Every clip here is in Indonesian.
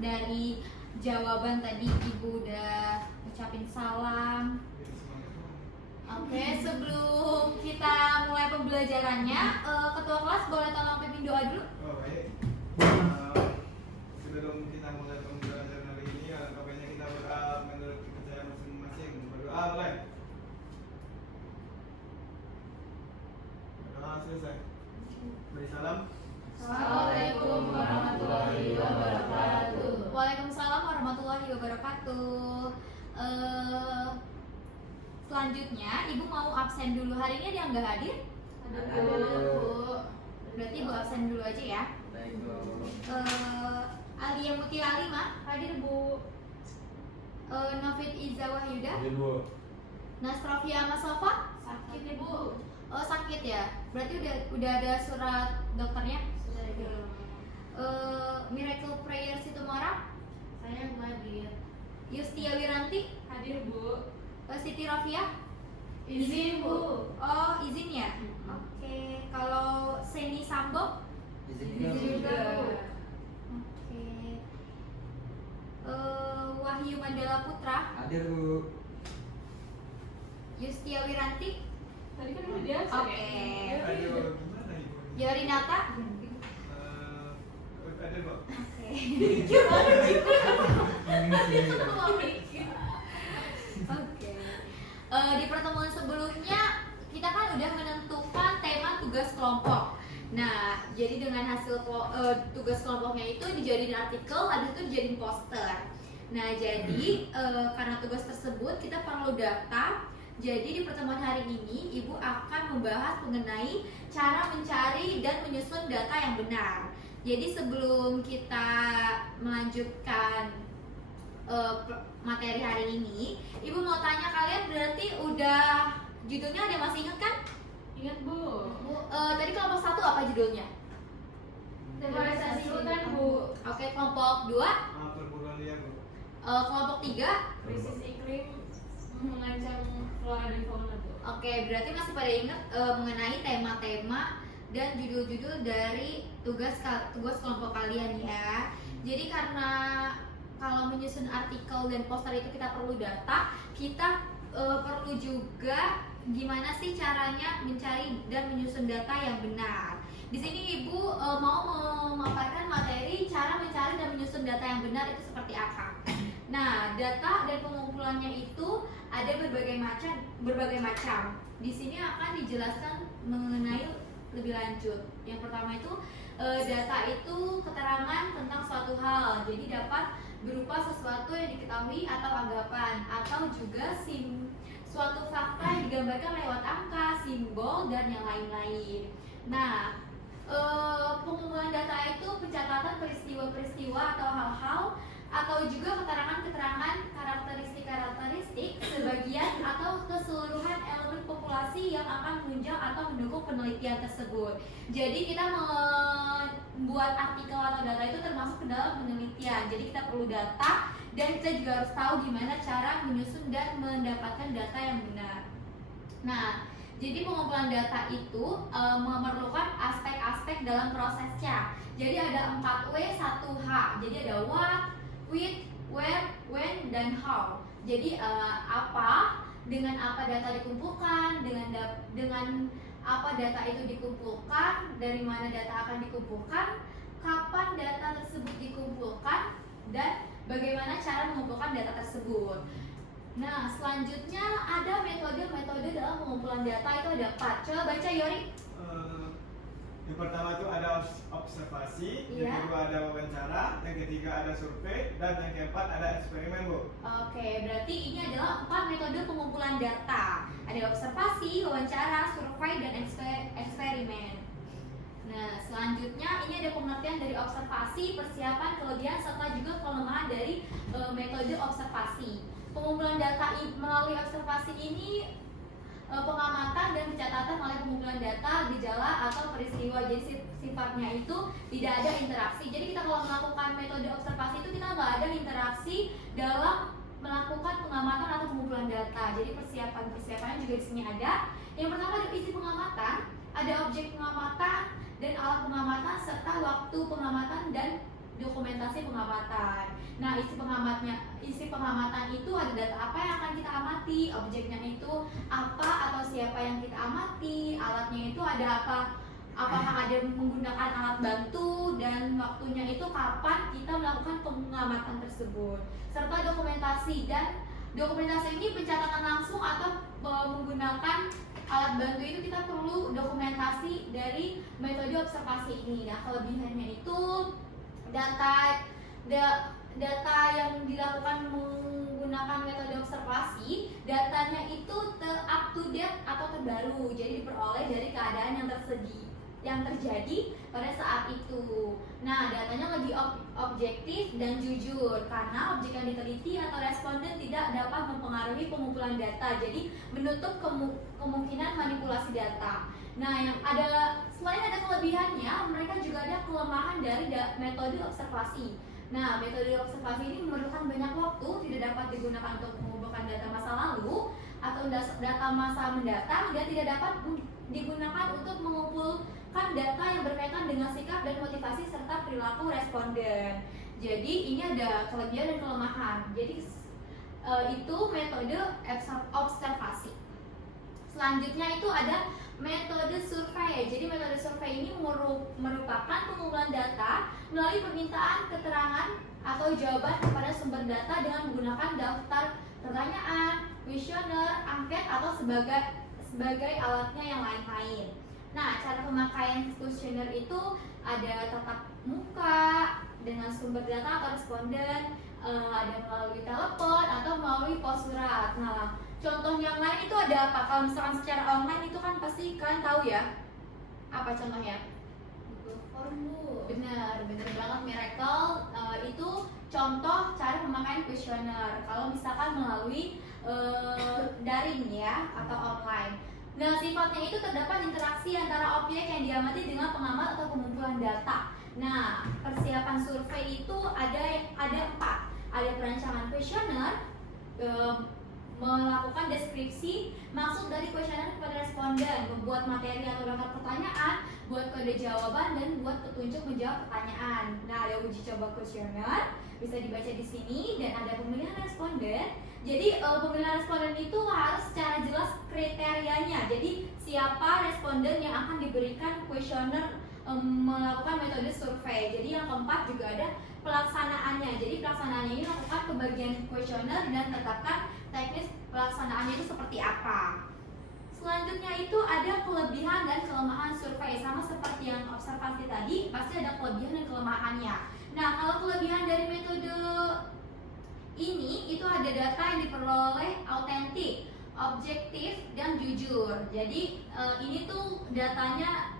dari jawaban tadi Ibu udah ucapin salam. Oke, sebelum kita mulai pembelajarannya, ketua kelas boleh tolong pimpin doa dulu? Oh, baik. Sebelum kita mulai pembelajaran hari ini, alangkah baiknya kita berdoa menurut kepercayaan masing-masing. Berdoa mulai. Berdoa selesai. Beri salam. Assalamualaikum warahmatullahi wabarakatuh. Waalaikumsalam warahmatullahi wabarakatuh. Selanjutnya, Ibu mau absen dulu. Hari ini ada yang nggak hadir? Ada, Bu. Berarti Ibu absen dulu aja ya. Baik, Bu. Alia Mutia Alima, hadir Bu. Novit Iza Wahyuda, Hadir, Bu. Nasrafia Masofa, sakit Ibu. Oh, sakit ya. Berarti udah ada surat dokternya? Sudah. Miracle Prayer Situmorang, Saya nggak hadir. Yustia Wiranti, Hadir, Bu. Siti Rafia, Izin, Bu. oh izin ya. Oke. Kalau Seni Sambo, Izin Izin juga. juga, Bu. oke. Wahyu Mandala Putra, Hadir, Bu. Yustia Wiranti, Tadi kan udah dia oke. Aduh, gimana Ibu? Yorinata, Ada, Bu. oke. Oke. Di pertemuan sebelumnya kita kan udah menentukan tema tugas kelompok. Nah, jadi dengan hasil tugas kelompoknya itu dijadiin artikel, habis itu dijadiin poster. Nah, jadi karena tugas tersebut kita perlu data. Jadi di pertemuan hari ini Ibu akan membahas mengenai cara mencari dan menyusun data yang benar. Jadi sebelum kita melanjutkan materi hari ini, Ibu mau tanya kalian berarti udah judulnya ada masih ingat kan? Ingat, Bu. Tadi kelompok 1 apa judulnya? Deforestasi hutan, Bu. Oke, kelompok 2, Perburuan liar, Bu. kelompok 3. Krisis iklim mengancam flora dan fauna, Bu. Oke, berarti masih pada ingat mengenai tema-tema dan judul-judul dari tugas kelompok kalian ya. Jadi karena kalau menyusun artikel dan poster itu kita perlu data, kita perlu juga gimana sih caranya mencari dan menyusun data yang benar. Di sini Ibu mau memaparkan materi cara mencari dan menyusun data yang benar itu seperti apa. Nah, data dan pengumpulannya itu ada berbagai macam. Di sini akan dijelaskan mengenai lebih lanjut. Yang pertama itu data itu keterangan tentang suatu hal. Jadi dapat berupa sesuatu yang diketahui atau anggapan, atau juga suatu fakta yang digambarkan lewat angka, simbol, dan yang lain-lain. Nah, pengumpulan data itu pencatatan peristiwa-peristiwa atau hal-hal, atau juga keterangan-keterangan karakteristik sebagian atau keseluruhan elemen populasi yang akan menunjang atau mendukung penelitian tersebut. Jadi kita membuat artikel atau data itu termasuk ke dalam penelitian. Jadi kita perlu data dan kita juga harus tahu gimana cara menyusun dan mendapatkan data yang benar. Nah, jadi pengumpulan data itu memerlukan aspek-aspek dalam prosesnya. Jadi ada 4W, 1H. Jadi ada what, with, where, when, dan how. Jadi apa, dengan apa data dikumpulkan, dengan apa data itu dikumpulkan, dari mana data akan dikumpulkan, kapan data tersebut dikumpulkan, dan bagaimana cara mengumpulkan data tersebut. Nah, selanjutnya ada metode-metode dalam pengumpulan data itu ada 4. Coba baca Yori. Yang pertama itu ada observasi, Iya. yang kedua ada wawancara, yang ketiga ada survei, dan yang keempat ada eksperimen, Bu. Oke, berarti ini adalah 4 metode pengumpulan data. Ada observasi, wawancara, survei, dan eksperimen. Nah, selanjutnya ini ada pengertian dari observasi, persiapan, kelebihan, serta juga kelemahan dari metode observasi. Pengumpulan data melalui observasi ini pengamatan dan pencatatan oleh pengumpulan data, gejala atau peristiwa. Jadi sifatnya itu tidak ada interaksi. Jadi kita kalau melakukan metode observasi itu kita nggak ada interaksi dalam melakukan pengamatan atau pengumpulan data. Jadi persiapannya juga di sini ada. Yang pertama ada isi pengamatan, ada objek pengamatan dan alat pengamatan serta waktu pengamatan dan dokumentasi pengamatan. Nah, isi pengamatan itu ada data apa yang akan kita amati, objeknya itu apa atau siapa yang kita amati, alatnya itu ada apa, apakah ada menggunakan alat bantu, dan waktunya itu kapan kita melakukan pengamatan tersebut, serta dokumentasi. Dan dokumentasi ini pencatatan langsung atau menggunakan alat bantu itu kita perlu dokumentasi dari metode observasi ini. Nah, kelebihannya itu data yang dilakukan menggunakan metode observasi, datanya itu up to date atau terbaru, jadi diperoleh dari keadaan yang terjadi pada saat itu. Nah, datanya lebih objektif dan jujur karena objek yang diteliti atau responden tidak dapat mempengaruhi pengumpulan data, jadi menutup kemungkinan manipulasi data. Nah, selain ada kelebihannya, mereka juga ada kelemahan dari metode observasi. Nah, metode observasi ini memerlukan banyak waktu, tidak dapat digunakan untuk mengumpulkan data masa lalu atau data masa mendatang, dan tidak dapat digunakan untuk mengumpulkan data yang berkaitan dengan sikap dan motivasi serta perilaku responden. Jadi ini ada kelebihan dan kelemahan. Jadi itu metode observasi. Selanjutnya itu ada metode survei. Jadi metode survei ini merupakan pengumpulan data melalui permintaan keterangan atau jawaban kepada sumber data dengan menggunakan daftar pertanyaan, kuesioner, angket atau sebagai alatnya yang lain-lain. Nah, cara pemakaian kuesioner itu ada tatap muka dengan sumber data atau responden, ada melalui telepon atau melalui pos surat. Nah, contoh yang lain itu ada apa? Kalau misalkan secara online itu kan pasti kalian tahu ya. Apa contohnya? Google Form, Bu. Benar banget Miracle. Itu contoh cara pemakaian kuesioner. Kalau misalkan melalui daring ya atau online. Nah, sifatnya itu terdapat interaksi antara objek yang diamati dengan pengamat atau pengumpulan data. Nah, persiapan survei itu ada 4. Ada perancangan kuesioner, melakukan deskripsi maksud dari kuesioner kepada responden, membuat materi atau daftar pertanyaan, buat kode jawaban, dan buat petunjuk menjawab pertanyaan. Nah, ada uji coba kuesioner, bisa dibaca di sini, dan ada pemilihan responden. Jadi pemilihan responden itu harus secara jelas kriterianya. Jadi siapa responden yang akan diberikan kuesioner melakukan metode survei. Jadi yang keempat juga ada pelaksanaannya. Jadi pelaksanaannya ini lakukan pembagian kuesioner dan tetapkan teknis pelaksanaannya itu seperti apa. Selanjutnya itu ada kelebihan dan kelemahan survei. Sama seperti yang observasi tadi, pasti ada kelebihan dan kelemahannya. Nah, kalau kelebihan dari metode ini itu ada data yang diperoleh autentik, objektif, dan jujur. Jadi ini tuh datanya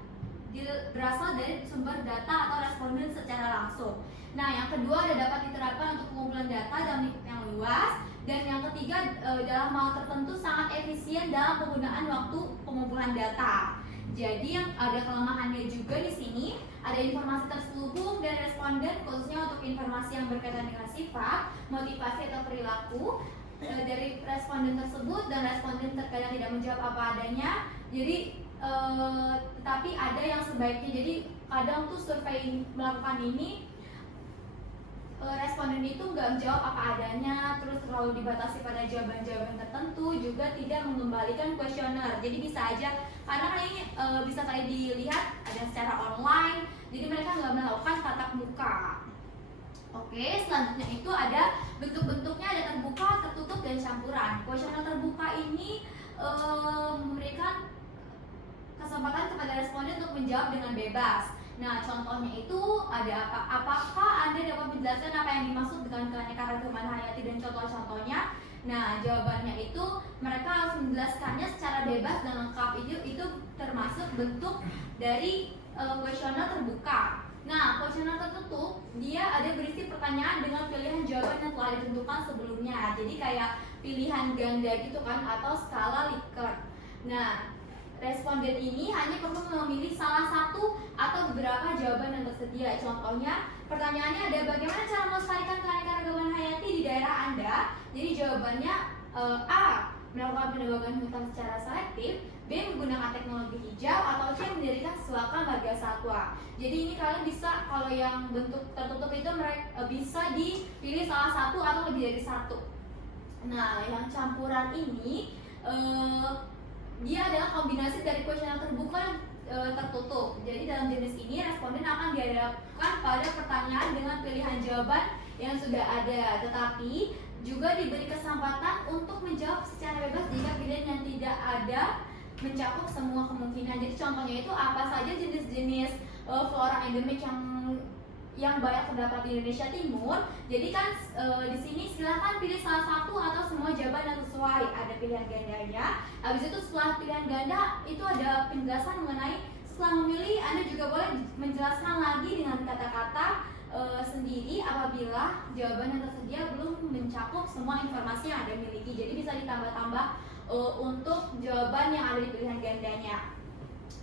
berasal dari sumber data atau responden secara langsung. Nah, yang kedua ada dapat diterapkan untuk pengumpulan data dalam lingkup yang luas, dan yang ketiga dalam hal tertentu sangat efisien dalam penggunaan waktu pengumpulan data. Jadi yang ada kelemahannya juga di sini, ada informasi terselubung dari responden khususnya untuk informasi yang berkaitan dengan sifat, motivasi atau perilaku dari responden tersebut, dan responden terkadang tidak menjawab apa adanya. Jadi tetapi ada yang sebaiknya, jadi kadang tuh survei melakukan ini responden itu nggak menjawab apa adanya, terus terlalu dibatasi pada jawaban-jawaban tertentu, juga tidak mengembalikan kuesioner. Jadi bisa aja, karena kan ini bisa kali dilihat ada secara online, jadi mereka nggak melakukan tatap muka. Oke, selanjutnya itu ada bentuk-bentuknya, ada terbuka, tertutup, dan campuran. Kuesioner terbuka ini memberikan kesempatan kepada responden untuk menjawab dengan bebas. Nah, contohnya itu ada apakah Anda dapat menjelaskan apa yang dimaksud dengan keanekaragaman hayati dan contoh-contohnya? Nah, jawabannya itu mereka harus menjelaskannya secara bebas dan lengkap. Itu termasuk bentuk dari kuesioner terbuka. Nah, kuesioner tertutup dia ada berisi pertanyaan dengan pilihan jawaban yang telah ditentukan sebelumnya. Jadi kayak pilihan ganda gitu kan, atau skala Likert. Nah, responden ini hanya perlu memilih salah satu atau beberapa jawaban yang tersedia. Contohnya, pertanyaannya ada bagaimana cara melestarikan keanekaragaman hayati di daerah Anda? Jadi jawabannya A. Melakukan penebangan hutan secara selektif, B. Menggunakan teknologi hijau, atau C. Mendirikan suaka marga satwa. Jadi ini kalian bisa, kalau yang bentuk tertutup itu bisa dipilih salah satu atau lebih dari satu. Nah, yang campuran ini dia adalah kombinasi dari kuesioner terbuka dan tertutup. Jadi dalam jenis ini responden akan dihadapkan pada pertanyaan dengan pilihan jawaban yang sudah ada, tetapi juga diberi kesempatan untuk menjawab secara bebas jika pilihan yang tidak ada mencakup semua kemungkinan. Jadi contohnya itu apa saja jenis-jenis flora endemik yang banyak terdapat di Indonesia Timur. Jadi kan di sini silahkan pilih salah satu atau semua jawaban yang sesuai. Ada pilihan gandanya. Habis itu setelah pilihan ganda itu ada penjelasan mengenai setelah memilih Anda juga boleh menjelaskan lagi dengan kata-kata sendiri apabila jawaban yang tersedia belum mencakup semua informasi yang Anda miliki. Jadi bisa ditambah-tambah untuk jawaban yang ada di pilihan gandanya.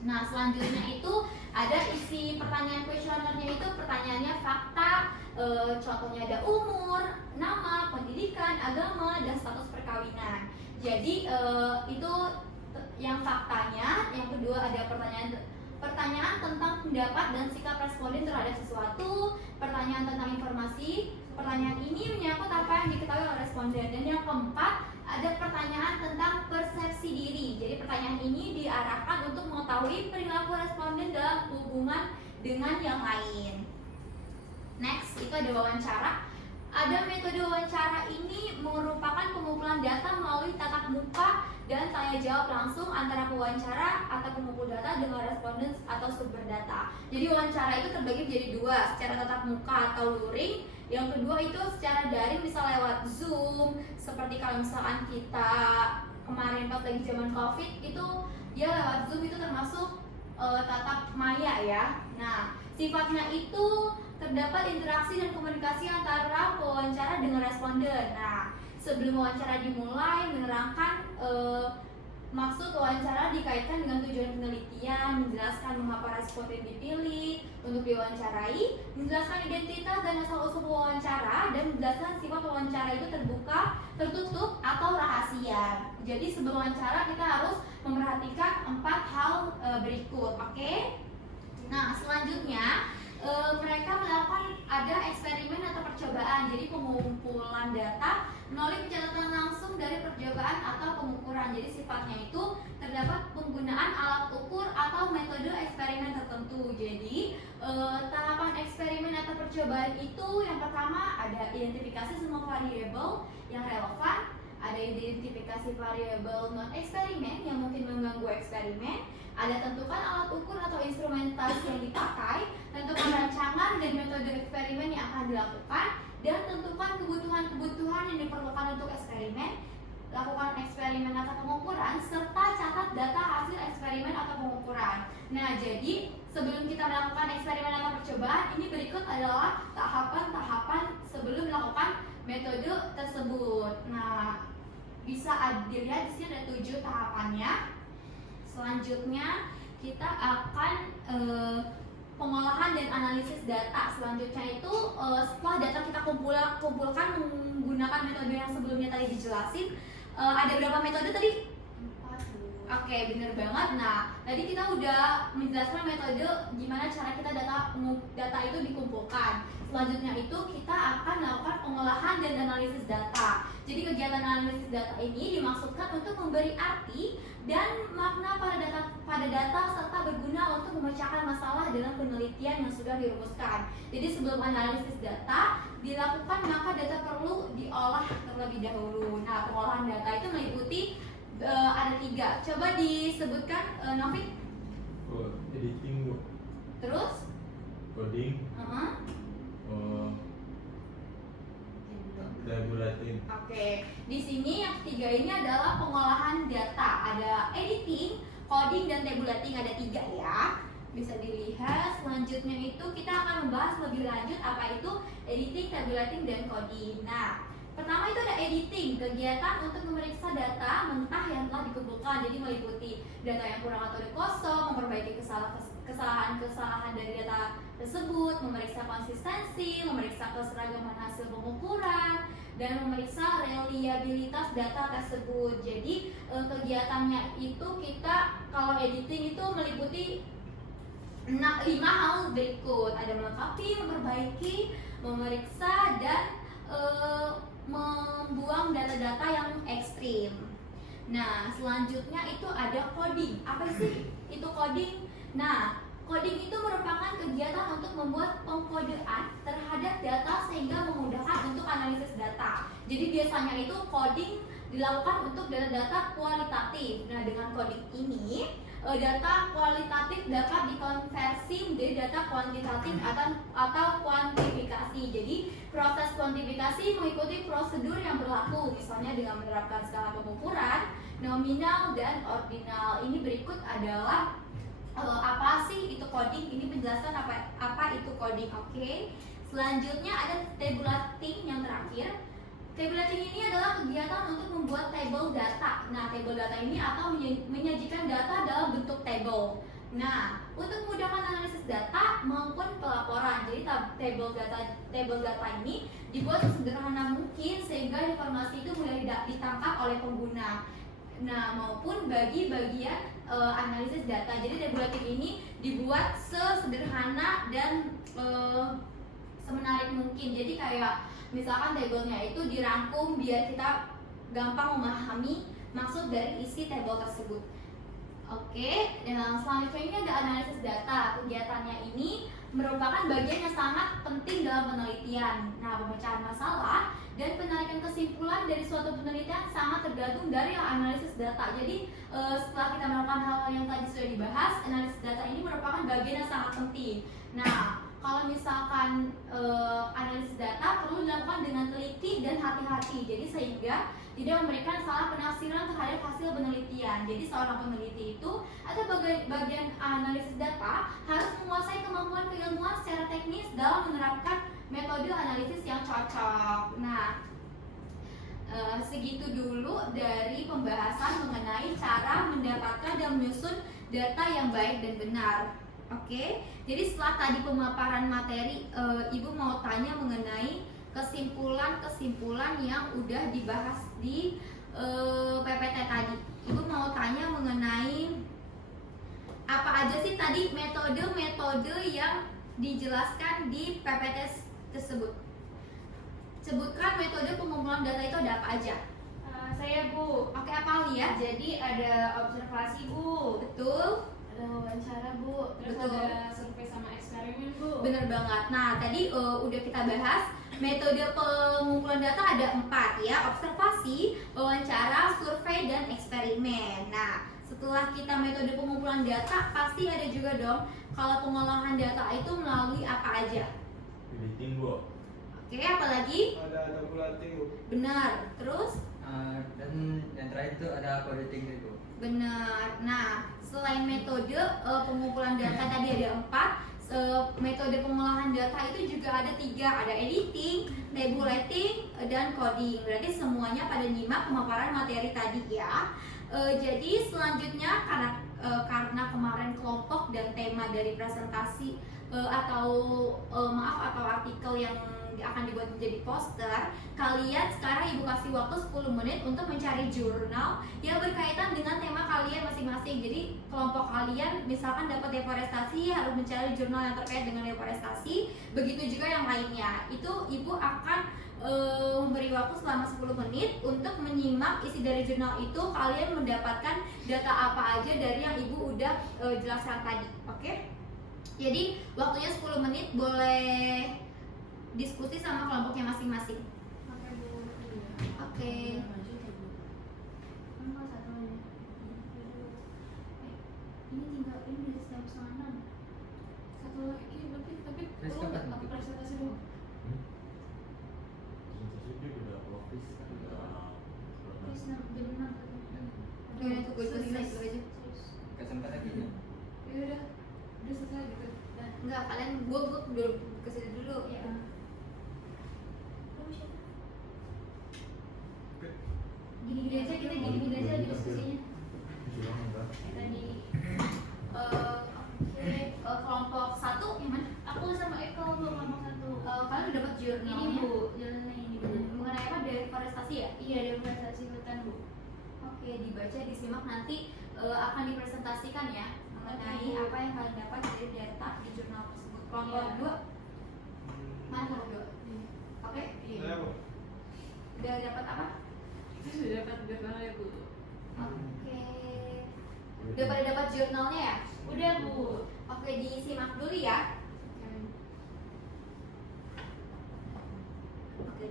Nah, selanjutnya itu ada isi pertanyaan kuesionernya itu pertanyaannya fakta, contohnya ada umur, nama, pendidikan, agama, dan status perkawinan. Jadi itu yang faktanya. Yang kedua ada pertanyaan tentang pendapat dan sikap responden terhadap sesuatu, pertanyaan tentang informasi. Pertanyaan ini menyangkut apa yang diketahui oleh responden. Dan yang keempat ada pertanyaan tentang persepsi diri. Jadi pertanyaan ini diarahkan untuk mengetahui perilaku responden dalam hubungan dengan yang lain. Next, itu ada wawancara. Ada metode wawancara ini merupakan pengumpulan data melalui tatap muka dan tanya jawab langsung antara pewawancara atau pengumpul data dengan responden atau sumber data. Jadi wawancara itu terbagi menjadi dua, secara tatap muka atau luring. Yang kedua itu secara daring, bisa lewat Zoom. Seperti kalau misalkan kita kemarin pas lagi zaman COVID itu dia lewat Zoom itu termasuk tatap maya ya. Nah, sifatnya itu terdapat interaksi dan komunikasi antara pewawancara dengan responden. Nah, sebelum wawancara dimulai menerangkan maksud wawancara dikaitkan dengan tujuan penelitian, menjelaskan mengapa responden dipilih untuk diwawancarai, menjelaskan identitas dan asal-usul wawancara, dan menjelaskan sifat wawancara itu terbuka, tertutup, atau rahasia. Jadi sebelum wawancara kita harus memperhatikan 4 hal berikut, oke? Nah, selanjutnya mereka melakukan ada eksperimen atau percobaan. Jadi pengumpulan data melalui pencatatan langsung dari percobaan atau pengukuran. Jadi sifatnya itu terdapat penggunaan alat ukur atau metode eksperimen tertentu. Jadi tahapan eksperimen atau percobaan itu yang pertama ada identifikasi semua variabel yang relevan, ada identifikasi variabel non eksperimen yang mungkin mengganggu eksperimen, ada tentukan alat ukur atau instrumentasi yang dipakai, tentukan rancangan dan metode eksperimen yang akan dilakukan, dan tentukan kebutuhan-kebutuhan yang diperlukan untuk eksperimen, lakukan eksperimen atau pengukuran, serta catat data hasil eksperimen atau pengukuran. Nah, jadi sebelum kita melakukan eksperimen atau percobaan, ini berikut adalah tahapan-tahapan sebelum melakukan metode tersebut. Nah, bisa dilihat di sini ada 7 tahapannya. Selanjutnya kita akan pengolahan dan analisis data. Selanjutnya itu setelah data kita kumpulkan menggunakan metode yang sebelumnya tadi dijelasin. Ada berapa metode tadi? 4. Oke, bener banget. Nah, tadi kita udah menjelaskan metode gimana cara kita data itu dikumpulkan. Selanjutnya itu kita akan melakukan pengolahan dan analisis data. Jadi kegiatan analisis data ini dimaksudkan untuk memberi arti dan makna pada data serta berguna untuk memecahkan masalah dalam penelitian yang sudah dirumuskan. Jadi sebelum analisis data dilakukan, maka data perlu diolah terlebih dahulu. Nah, pengolahan data itu meliputi ada 3. Coba disebutkan, Novik. Editing, Terus? coding, tabulating. Oke, di sini yang ketiga ini adalah pengolahan data. Ada editing, coding, dan tabulating. Ada 3 ya. Bisa dilihat. Selanjutnya itu kita akan membahas lebih lanjut apa itu editing, tabulating, dan coding. Nah, pertama itu ada editing, kegiatan untuk memeriksa data mentah yang telah dikumpulkan. Jadi meliputi data yang kurang atau kosong, memperbaiki kesalahan-kesalahan dari data tersebut, memeriksa konsistensi, memeriksa keseragaman hasil pengukuran, dan memeriksa reliabilitas data tersebut. Jadi kegiatannya itu kita kalau editing itu meliputi 5 hal berikut. Ada melengkapi, memperbaiki, memeriksa, dan data yang ekstrim. Nah, selanjutnya itu ada coding. Apa sih itu coding? Nah, coding itu merupakan kegiatan untuk membuat pengkodean terhadap data sehingga memudahkan untuk analisis data. Jadi biasanya itu coding dilakukan untuk data-data kualitatif. Nah, dengan coding ini data kualitatif dapat dikonversi menjadi data kuantitatif atau kuantifikasi. Jadi proses kuantifikasi mengikuti prosedur yang berlaku, misalnya dengan menerapkan skala pengukuran, nominal dan ordinal. Ini berikut adalah apa sih itu coding? Ini penjelasan apa itu coding. Oke. Selanjutnya ada tabulating yang terakhir. Tabulating ini adalah kegiatan untuk membuat table data. Nah, table data ini atau menyajikan data dalam bentuk table. Nah, untuk memudahkan analisis data maupun pelaporan. Jadi table data ini dibuat sesederhana mungkin sehingga informasi itu mudah ditangkap oleh pengguna. Nah, maupun bagi bagian analisis data. Jadi tabulating ini dibuat sesederhana dan semenarik mungkin. Jadi kayak misalkan tabelnya itu dirangkum biar kita gampang memahami maksud dari isi tabel tersebut. Oke, yang selanjutnya ini ada analisis data. Kegiatannya ini merupakan bagian yang sangat penting dalam penelitian. Nah, pemecahan masalah dan penarikan kesimpulan dari suatu penelitian sangat tergantung dari analisis data. Jadi setelah kita melakukan hal-hal yang tadi sudah dibahas, analisis data ini merupakan bagian yang sangat penting. Nah, kalau misalkan analisis data perlu dilakukan dengan teliti dan hati-hati. Jadi sehingga tidak memberikan salah penafsiran terhadap hasil penelitian. Jadi seorang peneliti itu atau bagian analisis data harus menguasai kemampuan keilmuan secara teknis dalam menerapkan metode analisis yang cocok. Nah, segitu dulu dari pembahasan mengenai cara mendapatkan dan menyusun data yang baik dan benar. Oke, jadi setelah tadi pemaparan materi, Ibu mau tanya mengenai kesimpulan-kesimpulan yang udah dibahas di PPT tadi. Ibu mau tanya mengenai apa aja sih tadi metode-metode yang dijelaskan di PPT tersebut. Sebutkan metode pengumpulan data itu ada apa aja. Saya Bu. Oke, apa lihat? Jadi ada observasi Bu. Betul. Ada wawancara Bu. Terus Betul. ada survei sama eksperimen Bu. Bener banget. Nah, tadi udah kita bahas metode pengumpulan data ada 4 ya, observasi, wawancara, survei, dan eksperimen. Nah, setelah kita metode pengumpulan data, pasti ada juga dong kalau pengolahan data itu melalui apa aja. Editing Bu. Oke, apalagi? Ada tabulating Bu. Benar. Terus? Dan yang terakhir itu ada coding itu. Benar. Nah, selain metode pengumpulan data tadi ada 4, metode pengolahan data itu juga ada 3, ada editing, tabulating, dan coding. Berarti semuanya pada nyimak pemaparan materi tadi ya. Jadi selanjutnya karena kemarin kelompok dan tema dari presentasi atau artikel yang akan dibuat menjadi poster, kalian sekarang Ibu kasih waktu 10 menit untuk mencari jurnal yang berkaitan dengan tema kalian masing-masing. Jadi kelompok kalian misalkan dapat deforestasi, harus mencari jurnal yang terkait dengan deforestasi. Begitu juga yang lainnya. Itu Ibu akan memberi waktu selama 10 menit untuk menyimak isi dari jurnal itu. Kalian mendapatkan data apa aja dari yang Ibu udah jelaskan tadi. Oke? Jadi waktunya 10 menit, boleh diskusi sama kelompoknya masing-masing. Oke Bu. Oke. Ini tinggal ini udah jam 5:30. Satu lagi tapi Terus perlu kapan nggak gitu? presentasi dulu? Presentasi dia udah office kan udah. Terus jam 6. Dan Udah tunggu itu selesai dulu aja. kesempatan lagi ya. Ya udah selesai gitu. Nah, Enggak, kalian gua dulu ke situ dulu. ya. Gini-gini aja kita gini-gini aja diskusinya. Curang enggak? Tadi oke, kelompok 1 yang mana? Aku sama Eko Bu kelompok 1. Kalian udah dapat jurnal Ini Bu, jalannya ini Bu. mengenai apa? Deforestasi ya? Iya, deforestasi hutan Bu. Oke, dibaca, disimak, nanti akan dipresentasikan ya mengenai apa yang kalian dapat dari data di jurnal tersebut. Kelompok Iya. 2, mana kelompok 2? Oke, Saya Bu. udah dapat apa? Sudah dapat jurnal ya Bu? Oke. Udah pada dapat jurnalnya ya? Udah Bu. Oke, disimak dulu ya. Oke,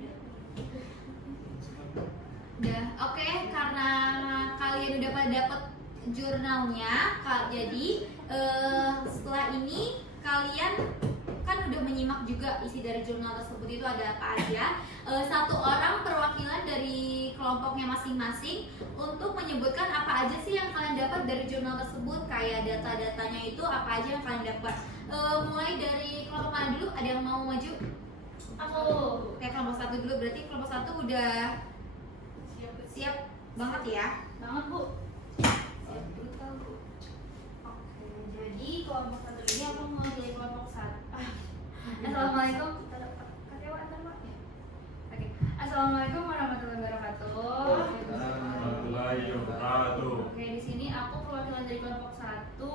udah. Oke, karena kalian udah pada dapat jurnalnya, jadi setelah ini kalian kan udah menyimak juga isi dari jurnal tersebut itu ada apa aja. Satu orang perwakilan dari kelompoknya masing-masing untuk menyebutkan apa aja sih yang kalian dapat dari jurnal tersebut, kayak data-datanya itu apa aja yang kalian dapat. Mulai dari kelompok mana dulu? Ada yang mau maju? Aku. Kayak kelompok satu dulu, berarti kelompok satu udah siap banget ya? Banget Bu. Siap brutal Bu. Oke, jadi kelompok satu ini aku mau jadi kelompok satu. Assalamualaikum. Kita dapat KTW antar Mbak ya? Oke. Assalamualaikum warahmatullahi wabarakatuh. Warahmatullahi wabarakatuh. Oke, di sini aku perwakilan dari kelompok satu.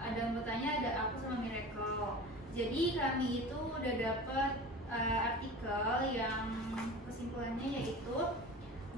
Ada yang bertanya, ada aku sama Miracle. Jadi kami itu udah dapat artikel yang kesimpulannya yaitu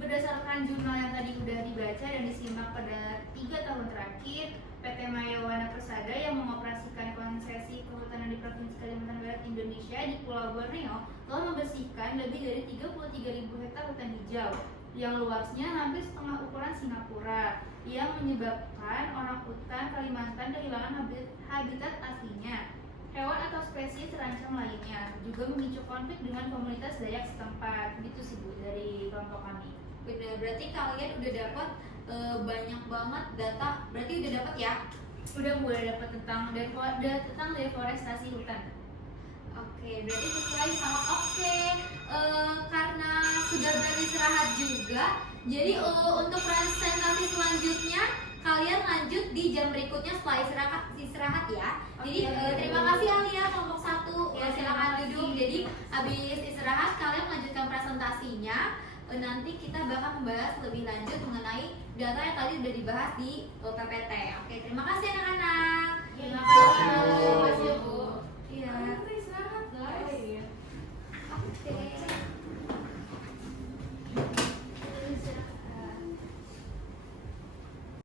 berdasarkan jurnal yang tadi udah dibaca dan disimak pada 3 tahun terakhir, PT Maya Wana Persada yang mengoperasikan konsesi kehutanan di Provinsi Kalimantan Barat Indonesia di Pulau Borneo telah membersihkan lebih dari 33.000 hektar hutan hijau yang luasnya hampir setengah ukuran Singapura, yang menyebabkan orang hutan Kalimantan kehilangan habitat aslinya, hewan atau spesies terancam lainnya, juga memicu konflik dengan komunitas Dayak setempat. Gitu sih Bu dari kelompok kami. Benar, berarti kalian udah dapat banyak banget data. Berarti udah dapat ya? Udah mulai dapat tentang deforestasi hutan. Oke, berarti sesuai sama karena sudah beristirahat juga. Jadi untuk presentasi selanjutnya kalian lanjut di jam berikutnya setelah istirahat ya. Jadi terima kasih Alia kelompok satu. Ya, silakan duduk. Jadi habis istirahat kalian melanjutkan presentasinya. Nanti kita bakal membahas lebih lanjut mengenai data yang tadi udah dibahas di PPT. Oke, terima kasih anak-anak. Terima kasih Bu. Iya.